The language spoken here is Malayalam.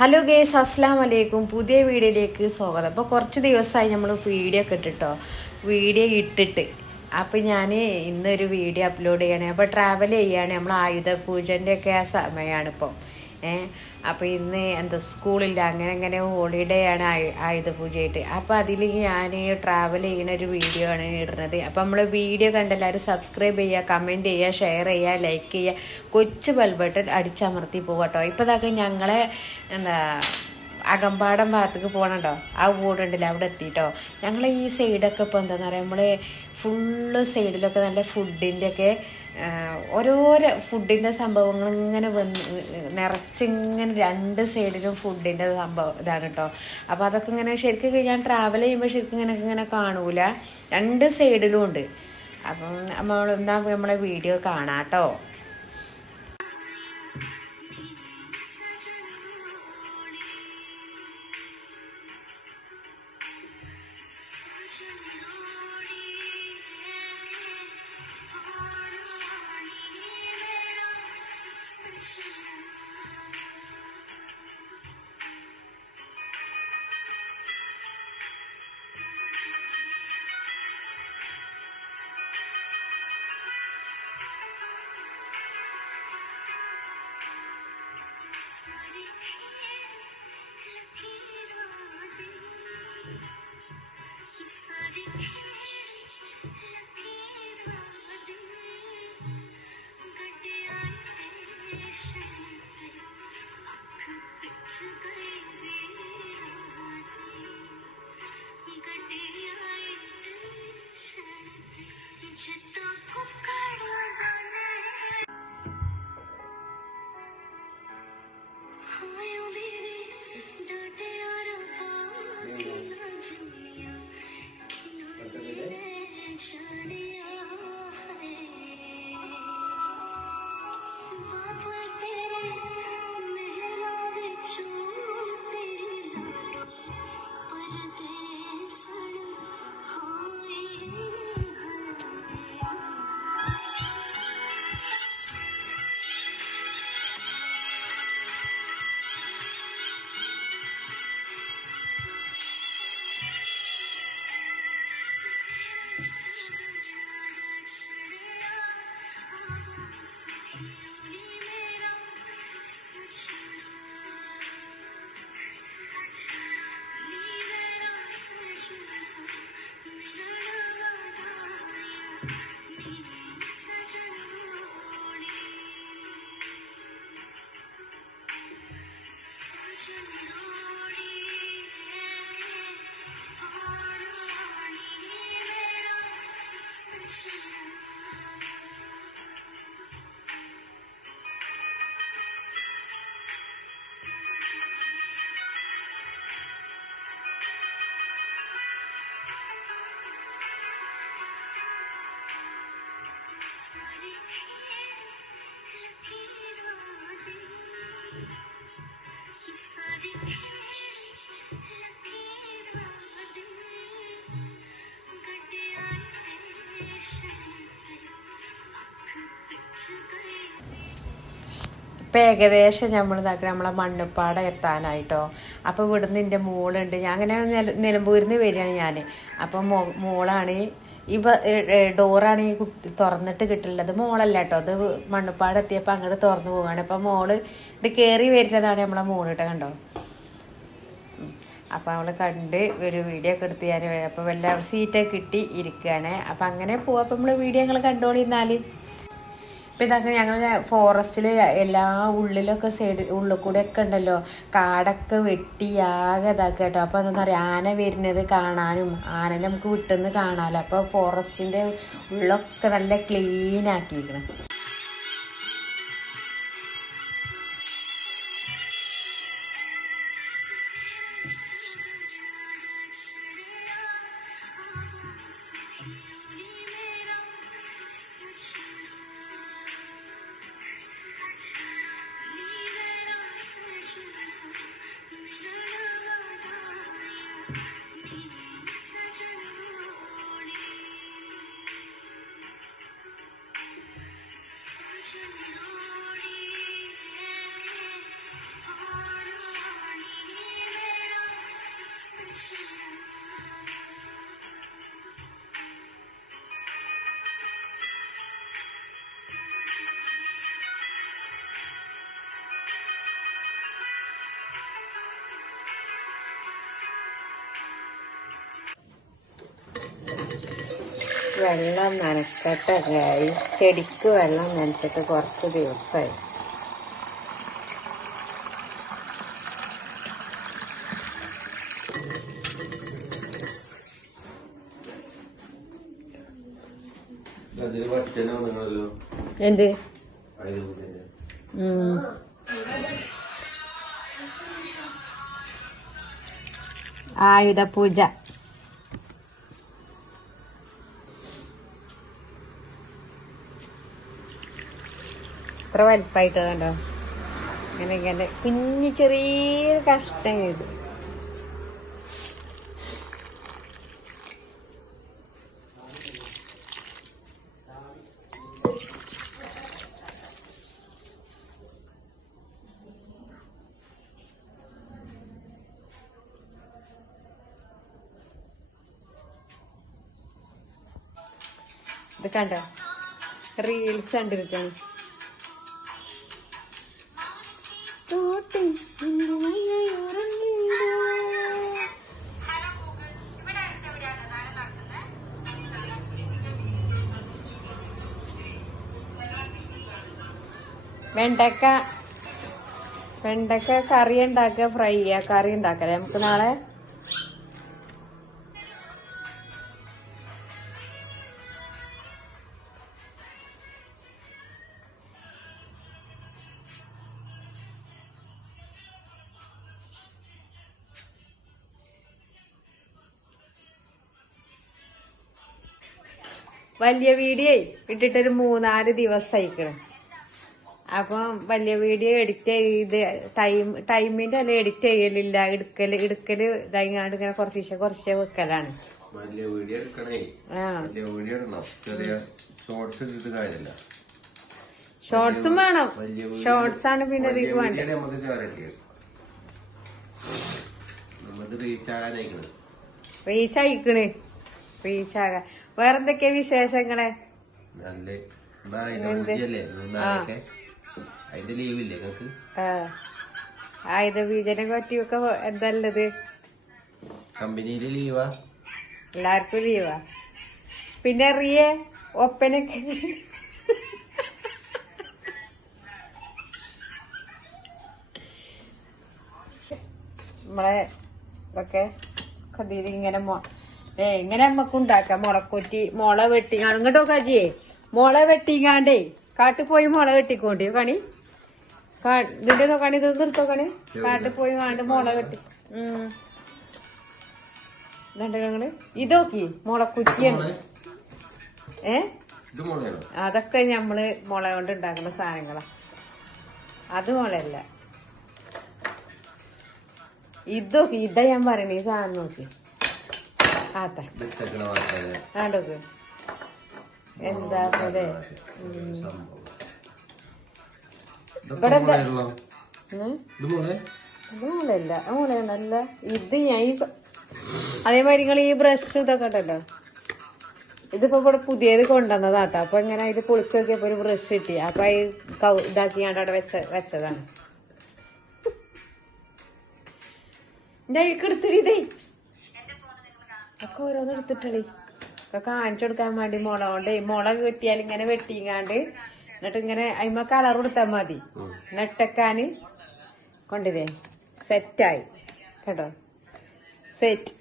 ഹലോ ഗേസ് അസ്സാം വലൈക്കും പുതിയ വീഡിയോയിലേക്ക് സ്വാഗതം. അപ്പോൾ കുറച്ച് ദിവസമായി നമ്മൾ വീഡിയോ ഒക്കെ ഇട്ടിട്ടോ? വീഡിയോ ഇട്ടിട്ട്. അപ്പോൾ ഞാൻ ഇന്നൊരു വീഡിയോ അപ്ലോഡ് ചെയ്യണേ. അപ്പോൾ ട്രാവൽ ചെയ്യുകയാണ് നമ്മൾ ആയുധ പൂജന്റെ ഒക്കെ ആ സമയമാണ് ഇപ്പം. ഏഹ് അപ്പോൾ ഇന്ന് എന്താ സ്കൂളില്ല അങ്ങനെ അങ്ങനെ ഹോളിഡേ ആണ് ആയു- ആയുധ പൂജയായിട്ട്. അപ്പോൾ അതിൽ ഞാൻ ട്രാവൽ ചെയ്യുന്ന ഒരു വീഡിയോ ആണ് ഇടുന്നത്. അപ്പോൾ നമ്മൾ വീഡിയോ കണ്ട എല്ലാവരും സബ്സ്ക്രൈബ് ചെയ്യുക കമന്റ് ചെയ്യുക ഷെയർ ചെയ്യുക ലൈക്ക് ചെയ്യുക. കൊച്ചു ബൾബട്ടൺ അടിച്ചമർത്തി പോകട്ടോ ഇപ്പോൾ ഇതൊക്കെ ഞങ്ങളെ എന്താ അകമ്പാടം ഭാഗത്തേക്ക് പോകണുണ്ടോ ആ വീടുണ്ടല്ലോ അവിടെ എത്തിയിട്ടോ ഞങ്ങൾ ഈ സൈഡൊക്കെ ഇപ്പോൾ എന്താണെന്ന് പറയുക നമ്മൾ ഫുള്ള് സൈഡിലൊക്കെ നല്ല ഫുഡിന്റെ ഒക്കെ ഓരോരോ ഫുഡിന്റെ സംഭവങ്ങൾ ഇങ്ങനെ വന്ന് നിറച്ചിങ്ങനെ രണ്ട് സൈഡിലും ഫുഡിന്റെ സംഭവം ഇതാണ് കേട്ടോ അപ്പോൾ അതൊക്കെ ഇങ്ങനെ ശരിക്കും ഞാൻ ട്രാവൽ ചെയ്യുമ്പോൾ ശരിക്കും ഇങ്ങനെ ഇങ്ങനെ കാണൂല. രണ്ട് സൈഡിലും ഉണ്ട്. അപ്പം നമ്മൾ എന്താ നമ്മളെ വീഡിയോ കാണാം കേട്ടോ chitta ഇപ്പം ഏകദേശം നമ്മൾ ഇതാക്കണം നമ്മളെ മണ്ണുപ്പാടം എത്താനായിട്ടോ. അപ്പോൾ ഇവിടുന്ന് എന്റെ മോളുണ്ട്. ഞാൻ അങ്ങനെ നില നിലമ്പൂരിൽ നിന്ന് വരികയാണ് ഞാൻ അപ്പം മോ മോളാണ് ഇവ ഡോറാണ് ഈ കുട്ടി തുറന്നിട്ട് കിട്ടുള്ളത് മോളല്ല കേട്ടോ അത് മണ്ണുപ്പാടം എത്തിയപ്പോൾ അങ്ങോട്ട് തുറന്നു പോവുകയാണ്. അപ്പം മോൾ ഇത് കയറി വരുന്നതാണ് നമ്മളെ മോളിട്ട് കണ്ടോ? അപ്പോൾ അവൾ കണ്ട് ഒരു വീഡിയോ ഒക്കെ എടുത്ത് ഞാൻ അപ്പോൾ വല്ല സീറ്റൊക്കെ കിട്ടി ഇരിക്കുകയാണ്. അപ്പം അങ്ങനെ പോവാം. അപ്പം നമ്മൾ വീഡിയോ ഞങ്ങൾ കണ്ടോളിരുന്നാൽ ഇപ്പം ഇതൊക്കെ ഞങ്ങൾ ഫോറസ്റ്റിൽ എല്ലാ ഉള്ളിലൊക്കെ സൈഡ് ഉള്ളിൽ കൂടെ ഒക്കെ ഉണ്ടല്ലോ. കാടൊക്കെ വെട്ടി ആകെ ഇതാക്കുക കേട്ടോ. അപ്പോൾ എന്താ പറയുക ആന വരുന്നത് കാണാനും ആനനെ നമുക്ക് വിട്ടുനിന്ന് കാണാമല്ലോ അപ്പോൾ ഫോറസ്റ്റിന്റെ ഉള്ളൊക്കെ നല്ല ക്ലീൻ ആക്കിയിരിക്കണം. വെള്ളം നനക്കട്ടെ ഗൈസ് ചെടിക്ക് വെള്ളം നനച്ചിട്ട് കുറച്ച് ദിവസമായി എന്ത്. ആയുധ പൂജ ഇത്ര വലിപ്പായിട്ട് കണ്ടോ? ഇങ്ങനെ ഇങ്ങനെ കുഞ്ഞു ചെറിയ കഷ്ടം ഇത്. ഇത് കണ്ടോ? റീൽസ് കണ്ടിരിക്കാണ്. വെണ്ടക്ക വെണ്ടക്ക കറി ഉണ്ടാക്കുക ഫ്രൈ ചെയ്യുക. കറി ഉണ്ടാക്കല്ലേ നമുക്ക് നാളെ? വലിയ വീഡിയോ ഇട്ടിട്ടൊരു മൂന്നാൽ ദിവസം അയക്കണം അപ്പം വലിയ വീഡിയോ എഡിറ്റ് ചെയ്ത് ടൈം ടൈമിന്റെ അല്ല എഡിറ്റ് ചെയ്യലില്ല. എടുക്കൽ എടുക്കൽ ഇതായിങ്ങാണ്ട് ഇങ്ങനെ കുറച്ച് ദിവസം കുറച്ച് വെക്കലാണ്. വലിയ വീഡിയോ എടുക്കണേ. വലിയ വീഡിയോ ഇടണം ചെറിയ ഷോർട്സ് ഇട്ടിട്ട് കാര്യമില്ല. ഷോർട്സും വേണം. ഷോർട്സ് ആണ് പിന്നെ വേണ്ടത്. റീച്ച് ആകാനായിക്കണ്. റീച്ച് അയക്കണ് റീച്ച് ആകാൻ വേറെന്തൊക്കെയാ വിശേഷങ്ങളെ? നല്ല അതിന്റെ ലീവില്ലേ നിങ്ങക്ക്? ആയുധ ബീജനെ പറ്റിയൊക്കെ എന്തല്ലത് കമ്പനിയിൽ ലീവാ? എല്ലാവർക്കും ലീവാ. പിന്നെ റിയെ ഒപ്പനൊക്കെ നമ്മളെ ഇതൊക്കെ കതിയിൽ ഇങ്ങനെ മൊ ഏ ഇങ്ങനെ നമ്മക്ക് ഉണ്ടാക്കാം. മുളക്കൊറ്റി മുള വെട്ടി. അങ്ങോട്ടോ കാജിയേ മുള വെട്ടിങ്ങാണ്ടേ. കാട്ടിൽ പോയി മുള വെട്ടിക്കോണ്ടി. കണി. ഇതിന്റെ നോക്കാണി ഇത് നിർത്തോക്കണി കാട്ടിൽ പോയി കാണ്ട് മുള വെട്ടി. ഉം. ഞങ്ങൾ ഇതോക്കി മുളക്കുറ്റിയാണ്. ഏ? ഇത് അതൊക്കെ നമ്മൾ മുള കൊണ്ട് ഉണ്ടാക്കുന്ന സാധനങ്ങളാ. അത് മുളയല്ല. ഇതൊക്കെ ഇതാ ഞാൻ പറയണ ഈ സാധനം നോക്കി. ആത്ത ആണ്ടോക്ക് എന്താ പോലെ ഇവിടെ? ഇത് ഞാൻ ഈ അതേമാതിരി നിങ്ങൾ ഈ ബ്രഷ് ഇതൊക്കെ ഉണ്ടല്ലോ. ഇതിപ്പോ ഇവിടെ പുതിയത് കൊണ്ടുവന്നതാട്ടോ. അപ്പൊ ഇങ്ങനെ ഇത് പൊളിച്ചു നോക്കിയപ്പോ ഒരു ബ്രഷ് കിട്ടി. അപ്പൊ ഈ ഇതാക്കി ഞാൻ അവിടെ വെച്ച വെച്ചതാണ്. എന്റെ കൈക്ക് എടുത്തിടി ഇതേ. ഒക്കെ ഓരോന്ന് എടുത്തിട്ടളി ഒക്കെ കാണിച്ചു കൊടുക്കാൻ വേണ്ടി മുള കൊണ്ട് മുള വെട്ടിയാൽ ഇങ്ങനെ വെട്ടിങ്ങാണ്ട് എന്നിട്ട് ഇങ്ങനെ അതിമ കളർ കൊടുത്താൽ മതി. നെട്ടക്കാന് കൊണ്ടുവരേ സെറ്റായി കേട്ടോ? സെറ്റ്